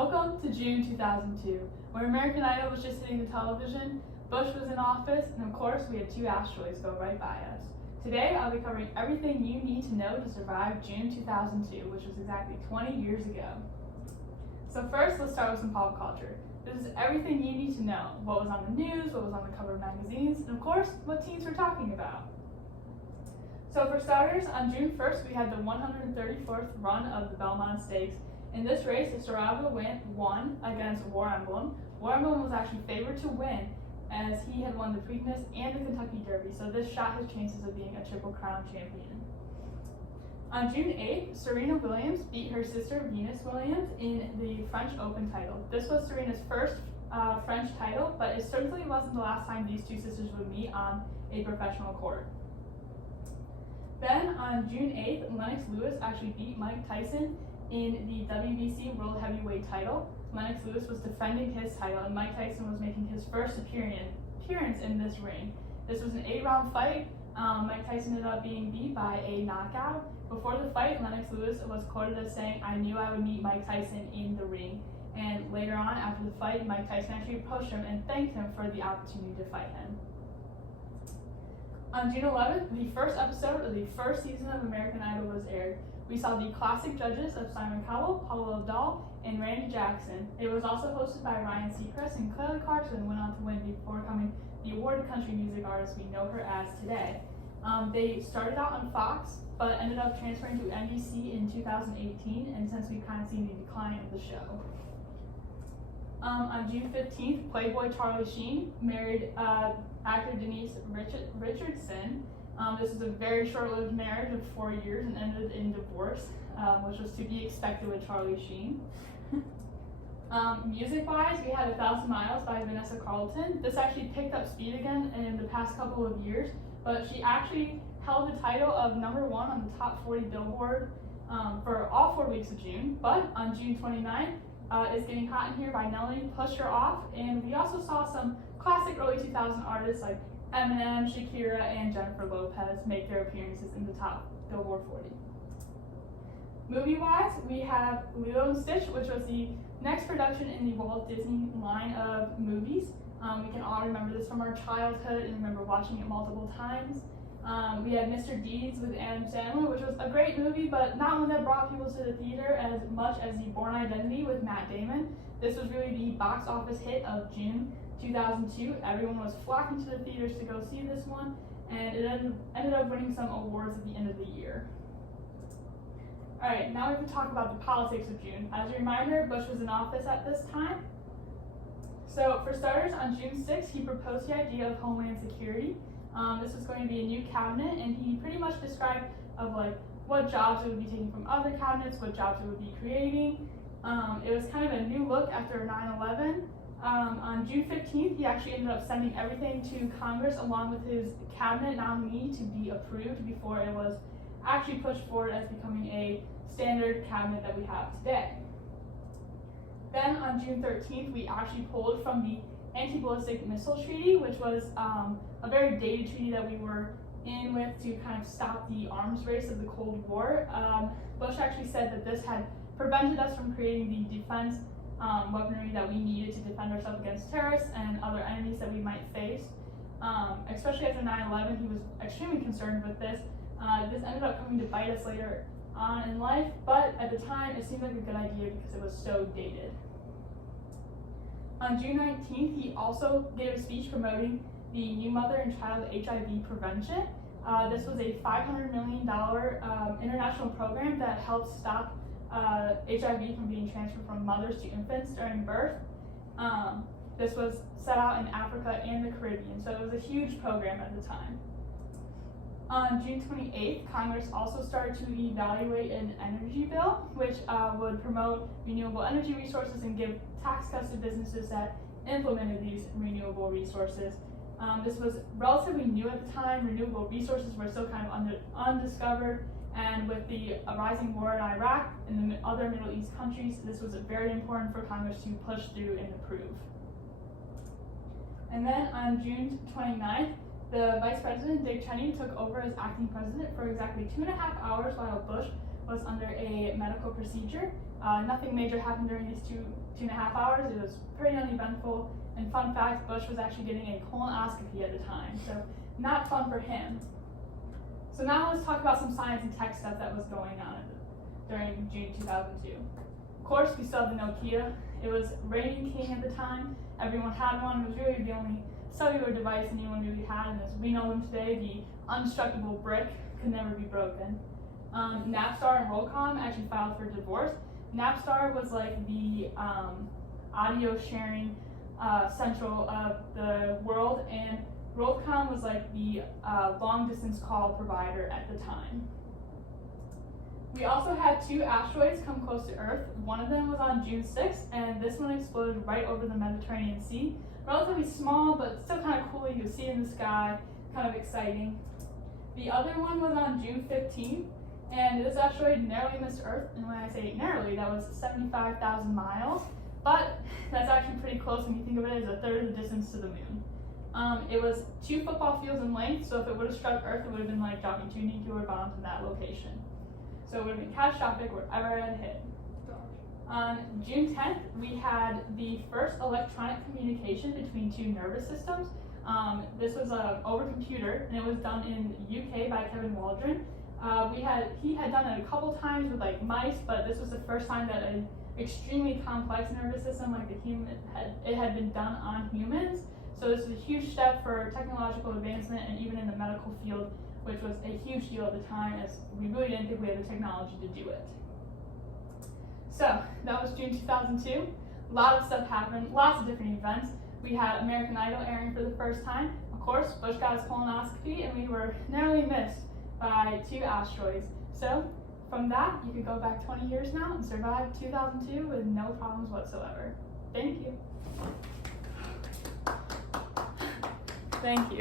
Welcome to June 2002, where American Idol was just hitting the television, Bush was in office, and of course we had two asteroids go right by us. Today I'll be covering everything you need to know to survive June 2002, which was exactly 20 years ago. So first, let's start with some pop culture. This is everything you need to know. What was on the news, what was on the cover of magazines, and of course, what teams were talking about. So for starters, on June 1st, we had the 134th run of the Belmont Stakes. In this race, Sarava won against War Emblem. War Emblem was actually favored to win as he had won the Preakness and the Kentucky Derby, so this shot his chances of being a Triple Crown champion. On June 8th, Serena Williams beat her sister Venus Williams in the French Open title. This was Serena's first French title, but it certainly wasn't the last time these two sisters would meet on a professional court. Then on June 8th, Lennox Lewis actually beat Mike Tyson in the WBC World Heavyweight title. Lennox Lewis was defending his title, and Mike Tyson was making his first appearance in this ring. This was an 8-round fight. Mike Tyson ended up being beat by a knockout. Before the fight, Lennox Lewis was quoted as saying, "I knew I would meet Mike Tyson in the ring." And later on, after the fight, Mike Tyson actually approached him and thanked him for the opportunity to fight him. On June 11th, the first episode of the first season of American Idol was aired. We saw the classic judges of Simon Cowell, Paula Abdul, and Randy Jackson. It was also hosted by Ryan Seacrest, and Kelly Clarkson went on to win before becoming the awarded country music artist we know her as today. They started out on Fox, but ended up transferring to NBC in 2018, and since we've kind of seen the decline of the show. On June 15th, Playboy Charlie Sheen married actor Denise Richardson. This was a very short-lived marriage of 4 years and ended in divorce, which was to be expected with Charlie Sheen. Music-wise, we had 1,000 Miles by Vanessa Carlton. This actually picked up speed again in the past couple of years, but she actually held the title of #1 on the top 40 Billboard for all 4 weeks of June. But on June 29th, It's Getting Hot in Here by Nelly pushed her off, and we also saw some classic early 2000 artists like Eminem, Shakira, and Jennifer Lopez make their appearances in the top Billboard 40. Movie-wise, we have Lilo & Stitch, which was the next production in the Walt Disney line of movies. We can all remember this from our childhood and remember watching it multiple times. We had Mr. Deeds with Adam Sandler, which was a great movie, but not one that brought people to the theater as much as The Bourne Identity with Matt Damon. This was really the box office hit of June 2002. Everyone was flocking to the theaters to go see this one, and it ended up winning some awards at the end of the year. Alright, now we can talk about the politics of June. As a reminder, Bush was in office at this time. So for starters, on June 6th, he proposed the idea of Homeland Security. This was going to be a new cabinet, and he pretty much described what jobs it would be taking from other cabinets, what jobs it would be creating. It was kind of a new look after 9/11. On June 15th, he actually ended up sending everything to Congress along with his cabinet nominee to be approved before it was actually pushed forward as becoming a standard cabinet that we have today. Then on June 13th, we actually pulled from the Anti-Ballistic Missile Treaty, which was a very dated treaty that we were in with to kind of stop the arms race of the Cold War. Bush actually said that this had prevented us from creating the defense weaponry that we needed to defend ourselves against terrorists and other enemies that we might face. Especially after 9/11, he was extremely concerned with this. This ended up coming to bite us later on in life, but at the time it seemed like a good idea because it was so dated. On June 19th, he also gave a speech promoting the New Mother and Child HIV prevention. This was a $500 million international program that helps stop HIV from being transferred from mothers to infants during birth. This was set out in Africa and the Caribbean, so it was a huge program at the time. On June 28th, Congress also started to evaluate an energy bill, which would promote renewable energy resources and give tax cuts to businesses that implemented these renewable resources. This was relatively new at the time. Renewable resources were still kind of undiscovered, and with the rising war in Iraq and the other Middle East countries, this was very important for Congress to push through and approve. And then on June 29th, the Vice President, Dick Cheney, took over as acting president for exactly 2.5 hours while Bush was under a medical procedure. Nothing major happened during these two and a half hours. It was pretty uneventful. And fun fact, Bush was actually getting a colonoscopy at the time, so not fun for him. So now let's talk about some science and tech stuff that was going on during June 2002. Of course, we still have the Nokia. It was reigning king at the time. Everyone had one. It was really the only cellular device anyone really had, and as we know them today, the undestructible brick could never be broken. Napstar and WorldCom actually filed for divorce. Napstar was like the audio sharing central of the world, and WorldCom was like the long distance call provider at the time. We also had 2 asteroids come close to Earth. One of them was on June 6th, and this one exploded right over the Mediterranean Sea. Relatively small, but still kind of cool. You could see it in the sky, kind of exciting. The other one was on June 15th, and this asteroid narrowly missed Earth. And when I say narrowly, that was 75,000 miles. But that's actually pretty close when you think of it as a third of the distance to the moon. It was 2 football fields in length, so if it would have struck Earth, it would have been like dropping 2 nuclear bombs in that location. So it would have been catastrophic wherever it had hit. On June 10th, we had the first electronic communication between 2 nervous systems. This was over computer, and it was done in the UK by Kevin Waldron. He had done it a couple times with like mice, but this was the first time that an extremely complex nervous system like it had been done on humans. So this is a huge step for technological advancement, and even in the medical field, which was a huge deal at the time, as we really didn't think we had the technology to do it. So that was June 2002. A lot of stuff happened, lots of different events. We had American Idol airing for the first time. Of course, Bush got his colonoscopy, and we were narrowly missed by 2 asteroids. So from that, you could go back 20 years now and survive 2002 with no problems whatsoever. Thank you. Thank you.